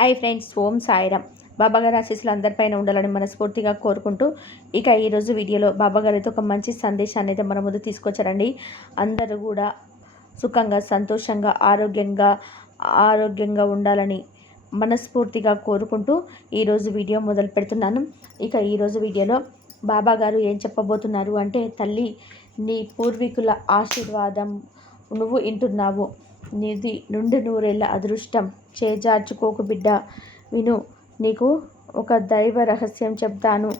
Hi friends ఓం సాయిరామ్. బాబాగారి ఆశీస్సులు అందరిపైన ఉండాలని మనస్ఫూర్తిగా కోరుకుంటూ ఇక ఈరోజు వీడియోలో బాబాగారితో ఒక మంచి సందేశాన్ని అయితే మన ముందు తీసుకొచ్చారండి. అందరూ కూడా సుఖంగా సంతోషంగా ఆరోగ్యంగా ఆరోగ్యంగా ఉండాలని మనస్ఫూర్తిగా కోరుకుంటూ ఈరోజు వీడియో మొదలు పెడుతున్నాను. ఇక ఈరోజు వీడియోలో బాబాగారు ఏం చెప్పబోతున్నారు అంటే తల్లి నీ పూర్వీకుల ఆశీర్వాదం నువ్వు వింటున్నావు. నీది నుండి నూరేళ్ళ అదృష్టం. చేజార్చుకోకు బిడ్డ. విను నీకు ఒక దైవ రహస్యం చెప్తాను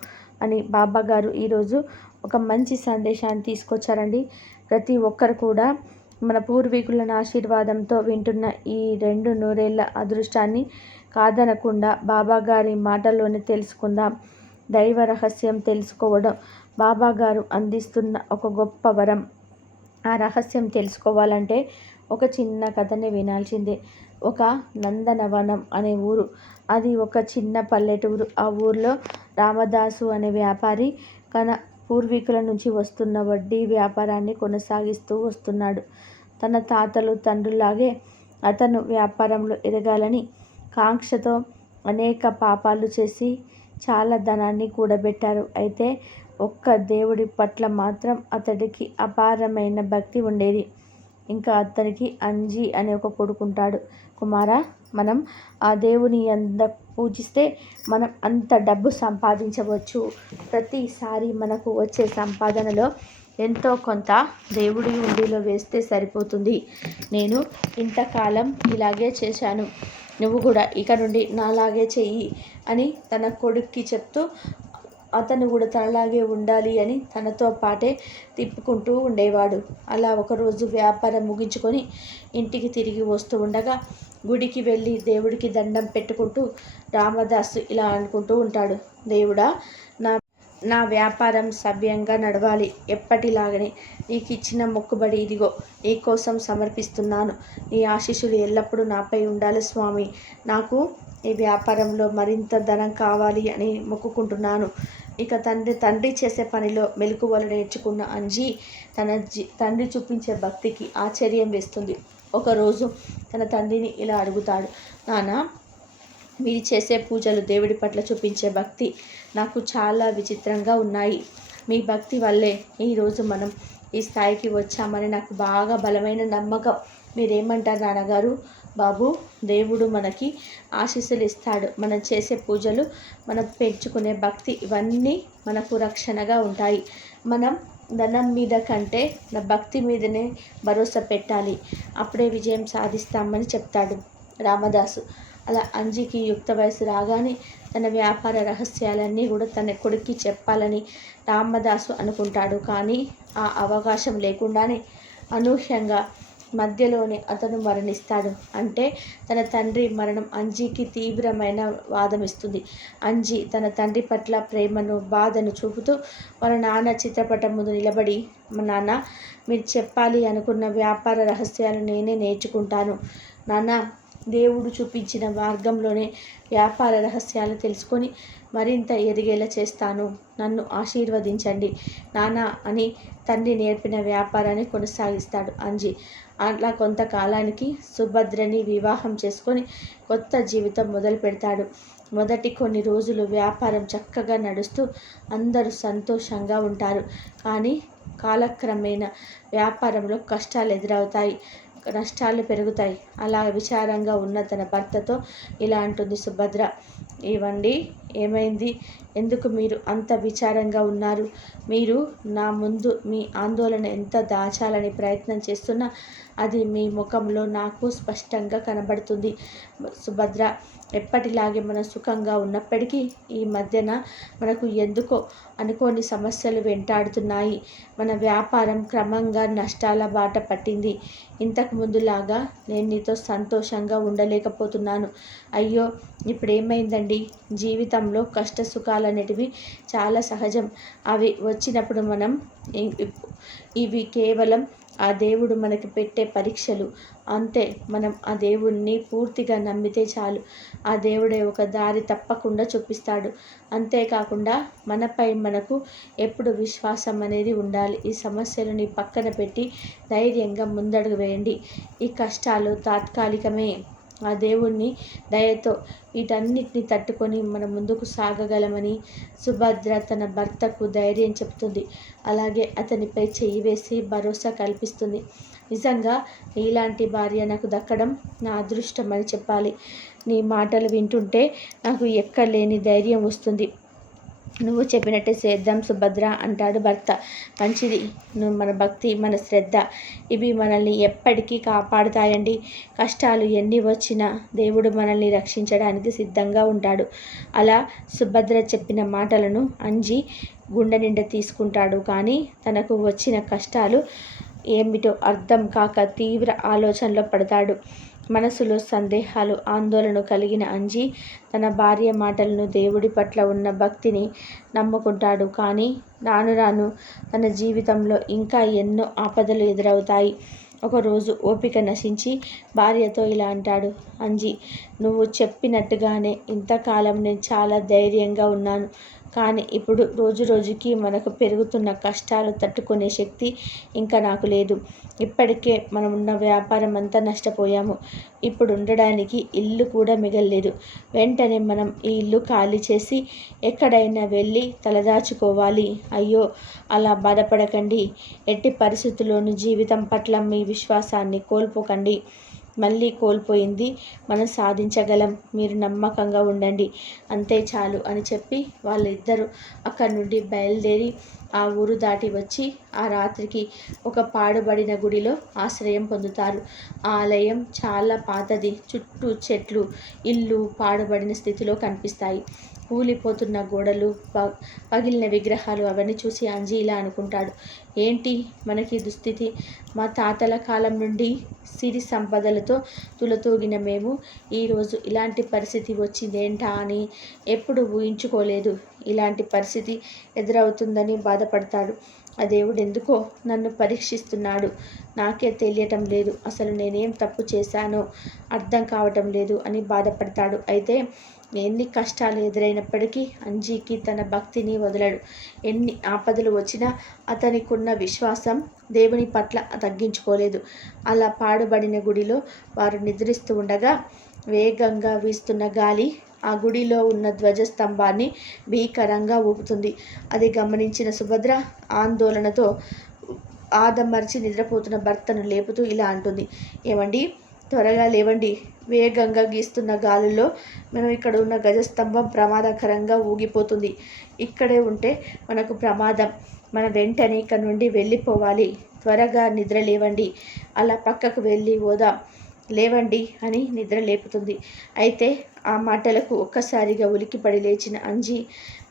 అని బాబా గారు ఈరోజు ఒక మంచి సందేశాన్ని తీసుకొచ్చారండి. ప్రతి ఒక్కరు కూడా మన పూర్వీకులను ఆశీర్వాదంతో వింటున్న ఈ రెండు నూరేళ్ళ అదృష్టాన్ని కాదనకుండా బాబా గారి మాటల్లోనే తెలుసుకుందాం. దైవ రహస్యం తెలుసుకోవడం బాబా గారు అందిస్తున్న ఒక గొప్ప వరం. ఆ రహస్యం తెలుసుకోవాలంటే ఒక చిన్న కథని వినాల్సిందే. ఒక నందనవనం అనే ఊరు. అది ఒక చిన్న పల్లెటూరు. ఆ ఊర్లో రామదాసు అనే వ్యాపారి తన పూర్వీకుల నుంచి వస్తున్న వడ్డీ వ్యాపారాన్ని కొనసాగిస్తూ వస్తున్నాడు. తన తాతలు తండ్రులాగే అతను వ్యాపారంలో ఎదగాలని కాంక్షతో అనేక పాపాలు చేసి చాలా ధనాన్ని కూడబెట్టారు. అయితే ఒక్క దేవుడి పట్ల మాత్రం అతడికి అపారమైన భక్తి ఉండేది. ఇంకా అతనికి అంజీ అనే ఒక కొడుకుంటాడు. కుమార మనం ఆ దేవుని ఎంత పూజిస్తే మనం అంత డబ్బు సంపాదించవచ్చు. ప్రతిసారి మనకు వచ్చే సంపాదనలో ఎంతో కొంత దేవుడి ఉండిలో వేస్తే సరిపోతుంది. నేను ఇంతకాలం ఇలాగే చేశాను. నువ్వు కూడా ఇక నుండి నాలాగే చెయ్యి అని తన కొడుక్కి చెప్తూ అతను కూడా తనలాగే ఉండాలి అని తనతో పాటే తిప్పుకుంటూ ఉండేవాడు. అలా ఒకరోజు వ్యాపారం ముగించుకొని ఇంటికి తిరిగి వస్తూ ఉండగా గుడికి వెళ్ళి దేవుడికి దండం పెట్టుకుంటూ రామదాసు ఇలా అనుకుంటూ ఉంటాడు. దేవుడా నా వ్యాపారం సవ్యంగా నడవాలి. ఎప్పటిలాగనే నీకు ఇచ్చిన మొక్కుబడి ఇదిగో నీ కోసం సమర్పిస్తున్నాను. నీ ఆశీస్సులు ఎల్లప్పుడూ నాపై ఉండాలి స్వామి. నాకు ఈ వ్యాపారంలో మరింత ధనం కావాలి అని మొక్కుకుంటున్నాను. ఇక తండ్రి తండ్రి చేసే పనిలో మెలకువలు నేర్చుకున్న అంజీ తన జీ తండ్రి చూపించే భక్తికి ఆశ్చర్యం వేస్తుంది. ఒకరోజు తన తండ్రిని ఇలా అడుగుతాడు నాన్న మీరు చేసే పూజలు దేవుడి పట్ల చూపించే భక్తి నాకు చాలా విచిత్రంగా ఉన్నాయి. మీ భక్తి వల్లే ఈరోజు మనం ఈ స్థాయికి వచ్చామని నాకు బాగా బలమైన నమ్మకం. మీరేమంటారు నాన్నగారు? బాబు దేవుడు మనకి ఆశీస్సులు ఇస్తాడు. మనం చేసే పూజలు మనం పెంచుకునే భక్తి ఇవన్నీ మనకు రక్షణగా ఉంటాయి. మనం ధనం మీద కంటే నా భక్తి మీదనే భరోసా పెట్టాలి. అప్పుడే విజయం సాధిస్తామని చెప్తాడు రామదాసు. అలా అంజికి యుక్త వయసు రాగానే తన వ్యాపార రహస్యాలన్నీ కూడా తన కొడుక్కి చెప్పాలని రామదాసు అనుకుంటాడు. కానీ ఆ అవకాశం లేకుండానే అనూహ్యంగా మధ్యలోనే అతను మరణిస్తాడు. అంటే తన తండ్రి మరణం అంజీకి తీవ్రమైన వాదమిస్తుంది. అంజీ తన తండ్రి పట్ల ప్రేమను బాధను చూపుతూ వాళ్ళ నాన్న చిత్రపటం ముందు నిలబడి మా నాన్న మీరు చెప్పాలి అనుకున్న వ్యాపార రహస్యాలు నేనే నేర్చుకుంటాను. నాన్న దేవుడు చూపించిన మార్గంలోనే వ్యాపార రహస్యాలు తెలుసుకొని మరింత ఎదిగేలా చేస్తాను. నన్ను ఆశీర్వదించండి. నానా అని తండ్రి నేర్పిన వ్యాపారాన్ని కొనసాగిస్తాడు అంజీ. అట్లా కొంతకాలానికి సుభద్రని వివాహం చేసుకొని కొత్త జీవితం మొదలు పెడతాడు. మొదటి కొన్ని రోజులు వ్యాపారం చక్కగా నడుస్తూ అందరూ సంతోషంగా ఉంటారు. కానీ కాలక్రమేణా వ్యాపారంలో కష్టాలు ఎదురవుతాయి. నష్టాలు పెరుగుతాయి. అలా విచారంగా ఉన్న తన భర్తతో ఇలా అంటుంది సుభద్ర. ఇవ్వండి ఏమైంది? ఎందుకు మీరు అంత విచారంగా ఉన్నారు? మీరు నా ముందు మీ ఆందోళన ఎంత దాచాలని ప్రయత్నం చేస్తున్నా అది మీ ముఖంలో నాకు స్పష్టంగా కనబడుతుంది. సుభద్ర ఎప్పటిలాగే మనం సుఖంగా ఉన్నప్పటికీ ఈ మధ్యన మనకు ఎందుకో అనుకోని సమస్యలు వెంటాడుతున్నాయి. మన వ్యాపారం క్రమంగా నష్టాల బాట పట్టింది. ఇంతకు ముందులాగా నేను నీతో సంతోషంగా ఉండలేకపోతున్నాను. అయ్యో ఇప్పుడు ఏమైందండి జీవితంలో కష్ట సుఖాలు అనేటివి చాలా సహజం. అవి వచ్చినప్పుడు మనం ఇవి కేవలం ఆ దేవుడు మనకి పెట్టే పరీక్షలు. అంతే మనం ఆ దేవుడిని పూర్తిగా నమ్మితే చాలు. ఆ దేవుడే ఒక దారి తప్పకుండా చూపిస్తాడు. అంతేకాకుండా మనపై మనకు ఎప్పుడు విశ్వాసం అనేది ఉండాలి. ఈ సమస్యలని పక్కన పెట్టి ధైర్యంగా ముందడుగు వేయండి. ఈ కష్టాలు తాత్కాలికమే. ఆ దేవుణ్ణి దయతో వీటన్నిటిని తట్టుకొని మనం ముందుకు సాగగలమని సుభద్ర తన భర్తకు ధైర్యం చెప్తుంది. అలాగే అతనిపై చెయ్యి వేసి భరోసా కల్పిస్తుంది. నిజంగా నీలాంటి భార్య నాకు దక్కడం నా అదృష్టం అని చెప్పాలి. నీ మాటలు వింటుంటే నాకు ఎక్కలేని ధైర్యం వస్తుంది. నువ్వు చెప్పినట్టే చేద్దాం సుభద్ర అంటాడు భర్త. మంచిది. నువ్వు మన భక్తి మన శ్రద్ధ. ఇవి మనల్ని ఎప్పటికీ కాపాడుతాయండి. కష్టాలు ఎన్ని వచ్చినా దేవుడు మనల్ని రక్షించడానికి సిద్ధంగా ఉంటాడు. అలా సుభద్ర చెప్పిన మాటలను అంజి గుండె నిండా తీసుకుంటాడు. కానీ తనకు వచ్చిన కష్టాలు ఏమిటో అర్థం కాక తీవ్ర ఆలోచనలో పడతాడు. మనసులో సందేహాలు ఆందోళన కలిగిన అంజి తన భార్య మాటలను దేవుడి పట్ల ఉన్న భక్తిని నమ్ముకుంటాడు. కానీ రాను రాను తన జీవితంలో ఇంకా ఎన్నో ఆపదలు ఎదురవుతాయి. ఒకరోజు ఓపిక నశించి భార్యతో ఇలా అంటాడు అంజి నువ్వు చెప్పినట్టుగానే ఇంతకాలం నేను చాలా ధైర్యంగా ఉన్నాను. కానీ ఇప్పుడు రోజు రోజుకి మనకు పెరుగుతున్న కష్టాలు తట్టుకునే శక్తి ఇంకా నాకు లేదు. ఇప్పటికే మనం ఉన్న వ్యాపారం అంతా నష్టపోయాము. ఇప్పుడు ఉండడానికి ఇల్లు కూడా మిగలలేదు. వెంటనే మనం ఈ ఇల్లు ఖాళీ చేసి ఎక్కడైనా వెళ్ళి తలదాచుకోవాలి. అయ్యో అలా బాధపడకండి. ఎట్టి పరిస్థితుల్లోనూ జీవితం పట్ల మీ విశ్వాసాన్ని కోల్పోకండి. మళ్ళీ కోల్పోయింది. మనం సాధించగలం. మీరు నమ్మకంగా ఉండండి. అంతే చాలు అని చెప్పి వాళ్ళిద్దరూ అక్కడి నుండి బయలుదేరి ఆ ఊరు దాటి వచ్చి ఆ రాత్రికి ఒక పాడుబడిన గుడిలో ఆశ్రయం పొందుతారు. ఆలయం చాలా పాతది. చుట్టూ చెట్లు ఇల్లు పాడుబడిన స్థితిలో కనిపిస్తాయి. కూలిపోతున్న గోడలు పగిలిన విగ్రహాలు అవన్నీ చూసి అంజీ ఇలా అనుకుంటాడు. ఏంటి మనకి దుస్థితి? మా తాతల కాలం నుండి సిరి సంపదలతో తులతూగిన మేము. ఈరోజు ఇలాంటి పరిస్థితి వచ్చిందేంటా అని ఎప్పుడు ఊహించుకోలేదు. ఇలాంటి పరిస్థితి ఎదురవుతుందని బాధపడతాడు. ఆ దేవుడు ఎందుకో నన్ను పరీక్షిస్తున్నాడు. నాకే తెలియటం లేదు. అసలు నేనేం తప్పు చేశానో అర్థం కావటం లేదు అని బాధపడతాడు. అయితే ఎన్ని కష్టాలు ఎదురైనప్పటికీ అంజీకి తన భక్తిని వదలడు. ఎన్ని ఆపదలు వచ్చినా అతనికి ఉన్న విశ్వాసం దేవుని పట్ల తగ్గించుకోలేదు. అలా పాడుబడిన గుడిలో వారు నిద్రిస్తూ ఉండగా వేగంగా వీస్తున్న గాలి ఆ గుడిలో ఉన్న ధ్వజస్తంభాన్ని భీకరంగా ఊపుతుంది. అది గమనించిన సుభద్ర ఆందోళనతో ఆదమర్చి నిద్రపోతున్న భర్తను లేపుతూ ఇలా అంటుంది. ఏమండి త్వరగా లేవండి. వేగంగా గీస్తున్న గాలుల్లో మనం ఇక్కడ ఉన్న గజస్తంభం ప్రమాదకరంగా ఊగిపోతుంది. ఇక్కడే ఉంటే మనకు ప్రమాదం. మన వెంటనే ఇక్కడ నుండి వెళ్ళిపోవాలి. త్వరగా నిద్ర లేవండి అలా పక్కకు వెళ్ళి ఓదాం. లేవండి అని నిద్ర లేపుతుంది. అయితే ఆ మాటలకు ఒక్కసారిగా ఉలికిపడి లేచిన అంజి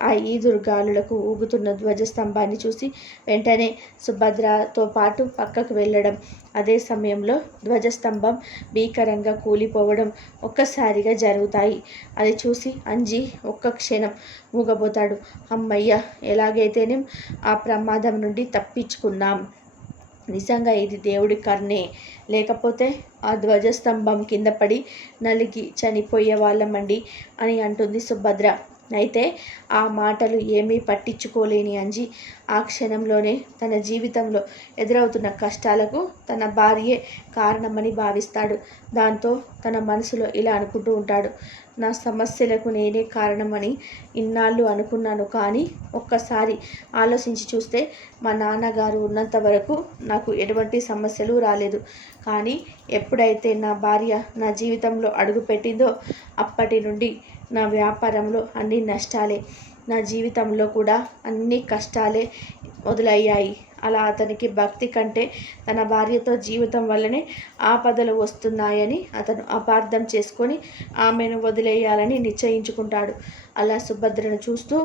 ఆ ఈదురుగాలులకు ఊగుతున్న ధ్వజస్తంభాన్ని చూసి వెంటనే సుభద్రతో పాటు పక్కకు వెళ్ళడం. అదే సమయంలో ధ్వజస్తంభం భీకరంగా కూలిపోవడం ఒక్కసారిగా జరుగుతాయి. అది చూసి అంజి ఒక్క క్షణం మూగబోతాడు. అమ్మయ్య ఎలాగైతేనే ఆ ప్రమాదం నుండి తప్పించుకున్నాం నిజంగా ఇది దేవుడి కర్ణే. లేకపోతే ఆ ధ్వజస్తంభం కింద పడి నలిగి చనిపోయే వాళ్ళమండి అని అంటుంది సుభద్ర. అయితే ఆ మాటలు ఏమీ పట్టించుకోలేని అంజి. ఆ క్షణంలోనే తన జీవితంలో ఎదురవుతున్న కష్టాలకు తన భార్యే కారణమని భావిస్తాడు. దాంతో తన మనసులో ఇలా అనుకుంటూ ఉంటాడు. నా సమస్యలకు నేనే కారణమని ఇన్నాళ్ళు అనుకున్నాను కానీ ఒక్కసారి ఆలోచించి చూస్తే మా నాన్నగారు ఉన్నంత వరకు నాకు ఎటువంటి సమస్యలు రాలేదు. కానీ ఎప్పుడైతే నా భార్య నా జీవితంలో అడుగుపెట్టిందో అప్పటి నుండి నా వ్యాపారంలో అన్ని నష్టాలే. నా జీవితంలో కూడా అన్ని కష్టాలే మొదలయ్యాయి. అలా అతనికి భక్తి కంటే తన భార్యతో జీవితం వల్లనే ఆపదలు వస్తున్నాయని అతను అపార్థం చేసుకొని ఆమెను వదిలేయాలని నిశ్చయించుకుంటాడు. అలా సుభద్రను చూస్తూ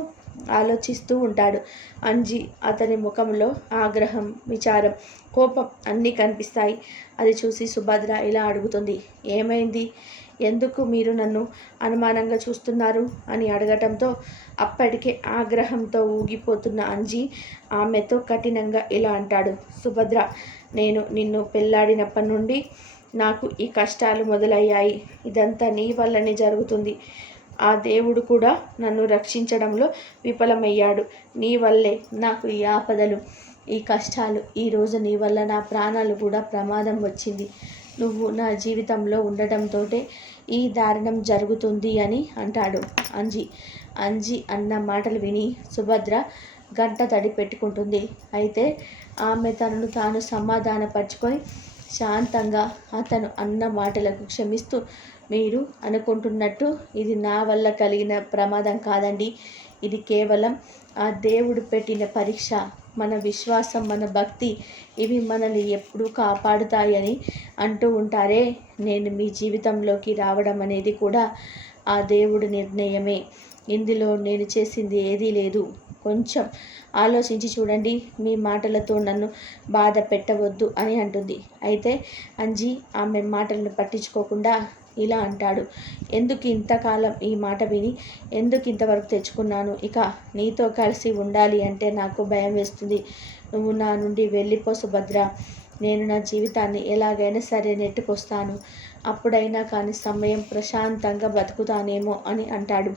ఆలోచిస్తూ ఉంటాడు. అంజి అతని ముఖంలో ఆగ్రహం విచారం కోపం అన్నీ కనిపిస్తాయి. అది చూసి సుభద్ర ఇలా అడుగుతుంది. ఏమైంది? ఎందుకు మీరు నన్ను అనుమానంగా చూస్తున్నారు అని అడగటంతో అప్పటికే ఆగ్రహంతో ఊగిపోతున్న అంజి ఆమెతో కఠినంగా ఇలా అంటాడు. సుభద్ర నేను నిన్ను పెళ్ళాడినప్పటి నుండి నాకు ఈ కష్టాలు మొదలయ్యాయి. ఇదంతా నీ వల్లనే జరుగుతుంది. ఆ దేవుడు కూడా నన్ను రక్షించడంలో విఫలమయ్యాడు. నీ వల్లే నాకు ఈ ఆపదలు ఈ కష్టాలు ఈరోజు నీ వల్ల నా ప్రాణాలు కూడా ప్రమాదం వచ్చింది. నువ్వు నా జీవితంలో ఉండటంతో ఈ దారుణం జరుగుతుంది అని అంటాడు అంజి. అంజి అన్న మాటలు విని సుభద్ర గంట తడి పెట్టుకుంటుంది. అయితే ఆమె తనను తాను సమాధానపరుచుకొని శాంతంగా అతను అన్న మాటలకు క్షమిస్తూ మీరు అనుకుంటున్నట్టు ఇది నా వల్ల కలిగిన ప్రమాదం కాదండి. ఇది కేవలం ఆ దేవుడు పెట్టిన పరీక్ష. మన విశ్వాసం మన భక్తి ఇవి మనల్ని ఎప్పుడూ కాపాడుతాయని అంటూ ఉంటారే. నేను మీ జీవితంలోకి రావడం అనేది కూడా ఆ దేవుడి నిర్ణయమే. ఇందులో నేను చేసింది ఏదీ లేదు. కొంచెం ఆలోచించి చూడండి. మీ మాటలతో నన్ను బాధ పెట్టవద్దు అని అంటుంది. అయితే అంజీ ఆమె మాటలను పట్టించుకోకుండా ఇలా అంటాడు. ఎందుకు ఇంతకాలం ఈ మాట విని? ఎందుకు ఇంతవరకు తెచ్చుకున్నాను? ఇక నీతో కలిసి ఉండాలి అంటే నాకు భయం వేస్తుంది. నువ్వు నా నుండి వెళ్ళిపో సుభద్ర. నేను నా జీవితాన్ని ఎలాగైనా సరే నెట్టుకొస్తాను. అప్పుడైనా కానీ సమయం ప్రశాంతంగా బతుకుతానేమో అని అంటాడు.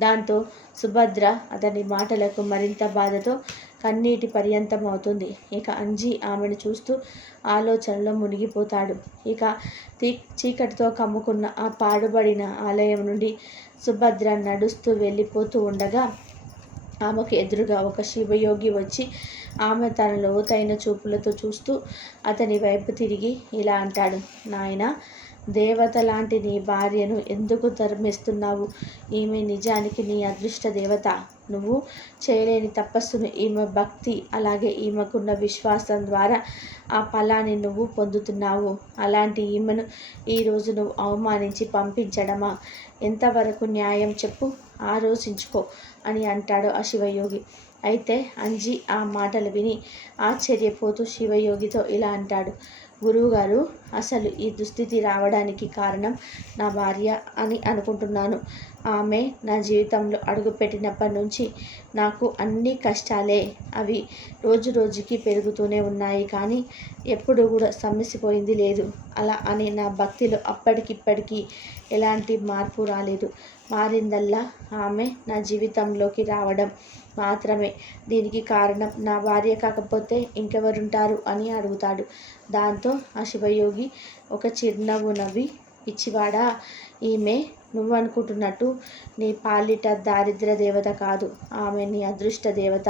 దాంతో సుభద్ర అతని మాటలకు మరింత బాధతో కన్నీటి పర్యంతం అవుతుంది ఇక అంజీ ఆమెను చూస్తూ ఆలోచనలో మునిగిపోతాడు. ఇక తీ చీకటితో కమ్ముకున్న ఆ పాడుబడిన ఆలయం నుండి సుభద్ర నడుస్తూ వెళ్ళిపోతూ ఉండగా ఆమెకు ఎదురుగా ఒక శివయోగి వచ్చి ఆమె తన లోతైన చూపులతో చూస్తూ అతని వైపు తిరిగి ఇలా అంటాడు నాయన దేవత లాంటి నీ భార్యను ఎందుకు ధర్మిస్తున్నావు ఈమె నిజానికి నీ అదృష్ట దేవత. నువ్వు చేయలేని తపస్సును ఈమె భక్తి అలాగే ఈమెకున్న విశ్వాసం ద్వారా ఆ ఫలాన్ని నువ్వు పొందుతున్నావు. అలాంటి ఈమెను ఈరోజు నువ్వు అవమానించి పంపించడమా? ఎంతవరకు న్యాయం చెప్పు? ఆలోచించుకో అని అంటాడు ఆ శివయోగి. అయితే అంజి ఆ మాటలు విని ఆశ్చర్యపోతూ శివయోగితో ఇలా అంటాడు. గురువుగారు అసలు ఈ దుస్థితి రావడానికి కారణం నా భార్య అని అనుకుంటున్నాను. ఆమె నా జీవితంలో అడుగుపెట్టినప్పటి నుంచి నాకు అన్ని కష్టాలే అవి రోజు రోజుకి పెరుగుతూనే ఉన్నాయి కానీ ఎప్పుడు కూడా సమస్యపోయింది లేదు. అలా అని నా భక్తిలో అప్పటికిప్పటికీ ఎలాంటి మార్పు రాలేదు. మారిందల్లా ఆమె నా జీవితంలోకి రావడం మాత్రమే. దీనికి కారణం నా భార్య కాకపోతే ఇంకెవరుంటారు అని అడుగుతాడు. దాంతో ఆ శివయోగి ఒక చిరునవ్వు నవ్వి పిచ్చివాడా ఈమె నువ్వు అనుకుంటున్నట్టు నీ పాలిట దారిద్ర దేవత కాదు. ఆమె నీ అదృష్ట దేవత.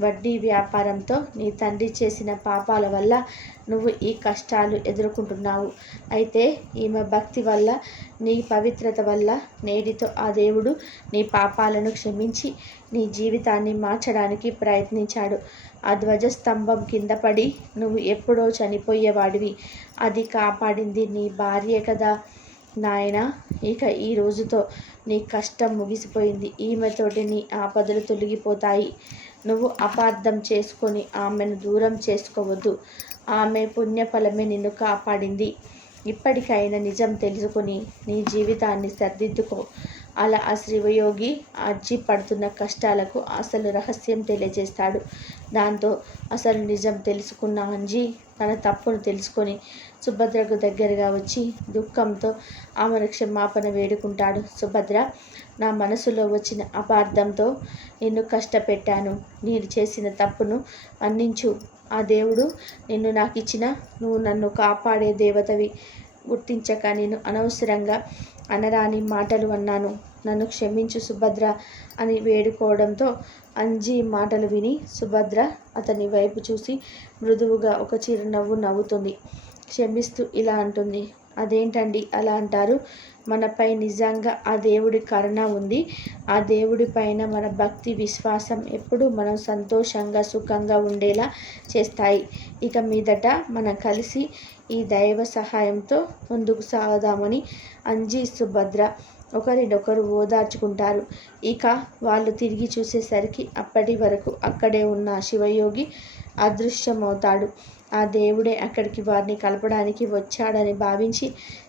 వడ్డీ వ్యాపారంతో నీ తండ్రి చేసిన పాపాల వల్ల నువ్వు ఈ కష్టాలు ఎదుర్కొంటున్నావు. అయితే ఈమె భక్తి వల్ల నీ పవిత్రత వల్ల నేటితో ఆ దేవుడు నీ పాపాలను క్షమించి నీ జీవితాన్ని మార్చడానికి ప్రయత్నించాడు. ఆ ధ్వజస్తంభం కింద పడి నువ్వు ఎప్పుడో చనిపోయేవాడివి. అది కాపాడింది నీ భార్య కదా నాయన. ఇక ఈ రోజుతో నీ కష్టం ముగిసిపోయింది. ఈమెతోటి నీ ఆపదలు తొలగిపోతాయి. నువ్వు అపార్థం చేసుకొని ఆమెను దూరం చేసుకోవద్దు. ఆమె పుణ్యఫలమే నిన్ను కాపాడింది. ఇప్పటికైనా నిజం తెలుసుకొని నీ జీవితాన్ని సర్దిద్దుకో. అలా ఆ శివయోగి అర్జీ పడుతున్న కష్టాలకు అసలు రహస్యం తెలియజేస్తాడు. దాంతో అసలు నిజం తెలుసుకున్న అంజీ తన తప్పును తెలుసుకొని సుభద్రకు దగ్గరగా వచ్చి దుఃఖంతో ఆమెను క్షమాపణ వేడుకుంటాడు. సుభద్ర నా మనసులో వచ్చిన అపార్థంతో నిన్ను కష్టపెట్టాను. నేను చేసిన తప్పును మన్నించు. ఆ దేవుడు నిన్ను నాకు ఇచ్చిన నువ్వు నన్ను కాపాడే దేవతవి. గుర్తించక నేను అనవసరంగా అనరాని మాటలు అన్నాను. నన్ను క్షమించు సుభద్ర అని వేడుకోవడంతో అంజీ మాటలు విని సుభద్ర అతని వైపు చూసి మృదువుగా ఒక చిరునవ్వు నవ్వుతుంది. క్షమిస్తూ ఇలా అంటుంది. అదేంటండి అలా అంటారు? మనపై నిజంగా ఆ దేవుడి కరుణ ఉంది. ఆ దేవుడి పైన మన భక్తి విశ్వాసం ఎప్పుడు మనం సంతోషంగా సుఖంగా ఉండేలా చేస్తాయి. ఇక మీదట మనం కలిసి ఈ దైవ సహాయంతో ముందుకు సాగుదామని అంజీ సుభద్ర ఒకరినొకరు ఓదార్చుకుంటారు. ఇక వాళ్ళు తిరిగి చూసేసరికి అప్పటి వరకు అక్కడే ఉన్న శివయోగి అదృశ్యమవుతాడు. ఆ దేవుడే అక్కడికి వారిని కలపడానికి వచ్చాడని భావించి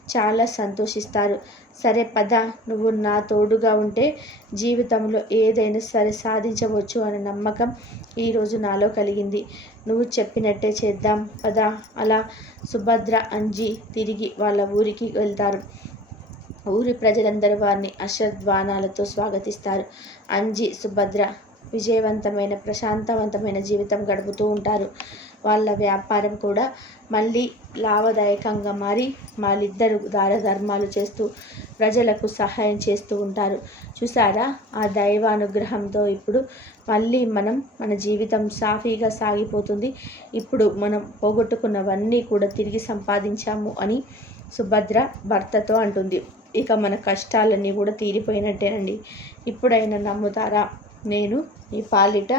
చాలా సంతోషిస్తారు. సరే పద నువ్వు నా తోడుగా ఉంటే జీవితంలో ఏదైనా సరే సాధించవచ్చు అనే నమ్మకం ఈరోజు నాలో కలిగింది. నువ్వు చెప్పినట్టే చేద్దాం. పద. అలా సుభద్ర అంజి తిరిగి వాళ్ళ ఊరికి వెళ్తారు. ఊరి ప్రజలందరూ వారిని అశ్వద్వానాలతో స్వాగతిస్తారు. అంజి సుభద్ర విజయవంతమైన ప్రశాంతవంతమైన జీవితం గడుపుతూ ఉంటారు. వాళ్ళ వ్యాపారం కూడా మళ్ళీ లాభదాయకంగా మారి వాళ్ళిద్దరు దార ధర్మాలు చేస్తూ ప్రజలకు సహాయం చేస్తూ ఉంటారు. చూసారా? ఆ దైవ అనుగ్రహంతో ఇప్పుడు మళ్ళీ మనం మన జీవితం సాఫీగా సాగిపోతుంది. ఇప్పుడు మనం పోగొట్టుకున్నవన్నీ కూడా తిరిగి సంపాదించాము అని సుభద్ర భర్తతో అంటుంది. ఇక మన కష్టాలన్నీ కూడా తీరిపోయినట్టేనండి. ఇప్పుడైనా నమ్ముతారా? నేను ఈ పాలిట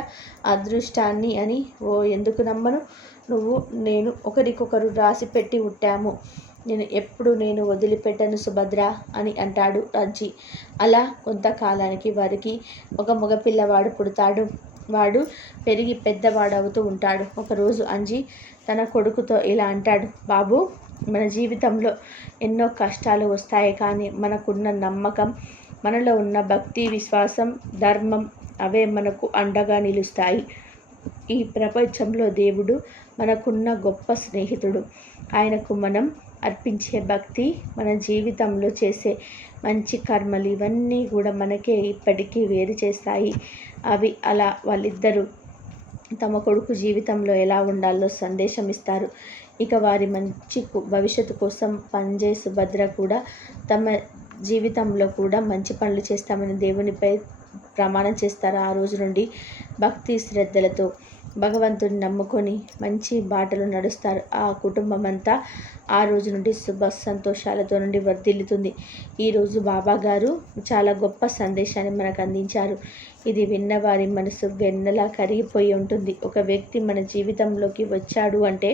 అదృష్టాన్ని అని. ఓ ఎందుకు నమ్మను? నువ్వు నేను ఒకరికొకరు రాసి పెట్టి ఉట్టాము నేను ఎప్పుడు నేను వదిలిపెట్టను సుభద్ర అని అంటాడు రంచి. అలా కొంతకాలానికి వారికి ఒక మగపిల్లవాడు పుడతాడు. వాడు పెరిగి పెద్దవాడవుతూ ఉంటాడు. ఒకరోజు అంజి తన కొడుకుతో ఇలా అంటాడు. బాబు మన జీవితంలో ఎన్నో కష్టాలు వస్తాయి కానీ మనకున్న నమ్మకం మనలో ఉన్న భక్తి విశ్వాసం ధర్మం అవే మనకు అండగా నిలుస్తాయి. ఈ ప్రపంచంలో దేవుడు మనకున్న గొప్ప స్నేహితుడు. ఆయనకు మనం అర్పించే భక్తి మన జీవితంలో చేసే మంచి కర్మలు ఇవన్నీ కూడా మనకే ఇప్పటికీ వేరు చేస్తాయి. అవి అలా వాళ్ళిద్దరూ తమ కొడుకు జీవితంలో ఎలా ఉండాలో సందేశం ఇస్తారు. ఇక వారి మంచి భవిష్యత్తు కోసం పనిచేసే సుభద్ర కూడా తమ జీవితంలో కూడా మంచి పనులు చేస్తామని దేవునిపై ప్రమాణం చేస్తారు? ఆ రోజు నుండి భక్తి శ్రద్ధలతో భగవంతుని నమ్ముకొని మంచి బాటలు నడుస్తారు. ఆ కుటుంబం అంతా ఆ రోజు నుండి శుభ సంతోషాలతో నుండి వర్ధిల్లుతుంది. ఈరోజు బాబా గారు చాలా గొప్ప సందేశాన్ని మనకు అందించారు. ఇది విన్నవారి మనసు వెన్నలా కరిగిపోయి ఉంటుంది. ఒక వ్యక్తి మన జీవితంలోకి వచ్చాడు అంటే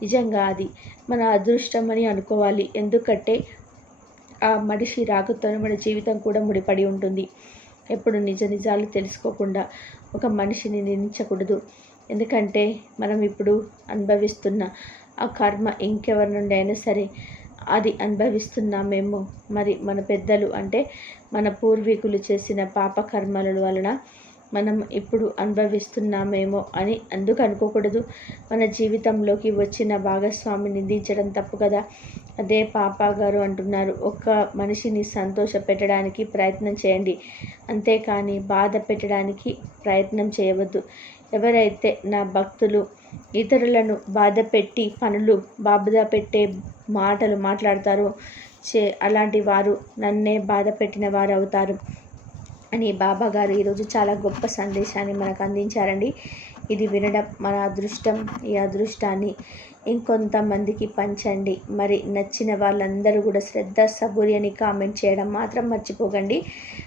నిజంగా అది మన అదృష్టం అని అనుకోవాలి. ఎందుకంటే ఆ మనిషి రాకతో మన జీవితం కూడా ముడిపడి ఉంటుంది. ఎప్పుడు నిజ నిజాలు తెలుసుకోకుండా ఒక మనిషిని నిందించకూడదు. ఎందుకంటే మనం ఇప్పుడు అనుభవిస్తున్న ఆ కర్మ ఇంకెవరి నుండి అయినా సరే అది అనుభవిస్తున్నామేమో. మరి మన పెద్దలు అంటే మన పూర్వీకులు చేసిన పాప కర్మల వలన మనం ఇప్పుడు అనుభవిస్తున్నామేమో అని అందుకు అనుకోకూడదు. మన జీవితంలోకి వచ్చిన భాగస్వామి నిందించడం తప్పు కదా. అదే పాప గారు అంటున్నారు. ఒక మనిషిని సంతోష పెట్టడానికి ప్రయత్నం చేయండి. అంతేకాని బాధ పెట్టడానికి ప్రయత్నం చేయవద్దు. ఎవరైతే నా భక్తులు ఇతరులను బాధ పెట్టి పనులు బాధ పెట్టే మాటలు మాట్లాడతారో చే అలాంటి వారు నన్నే బాధ పెట్టిన వారు అవుతారు అని బాబా గారు ఈరోజు చాలా గొప్ప సందేశాన్ని మనకు అందించారండి. ఇది వినడం మన అదృష్టం. ఈ అదృష్టాన్ని ఇంకొంతమందికి పంచండి. మరి నచ్చిన వాళ్ళందరూ కూడా శ్రద్ధ సబూరి అని కామెంట్ చేయడం మాత్రం మర్చిపోకండి.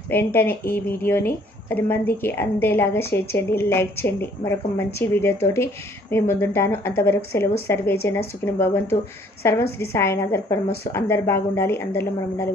వెంటనే ఈ వీడియోని పది మందికి అందేలాగా షేర్ చేయండి లైక్ చేయండి. మరొక మంచి వీడియోతోటి మేము ముందుంటాను. అంతవరకు సెలవు సర్వేజన సుఖిని భవంతు. సర్వం శ్రీ సాయినాథర్ పరమస్సు. అందరు బాగుండాలి అందరిలో మనం ఉండాలి.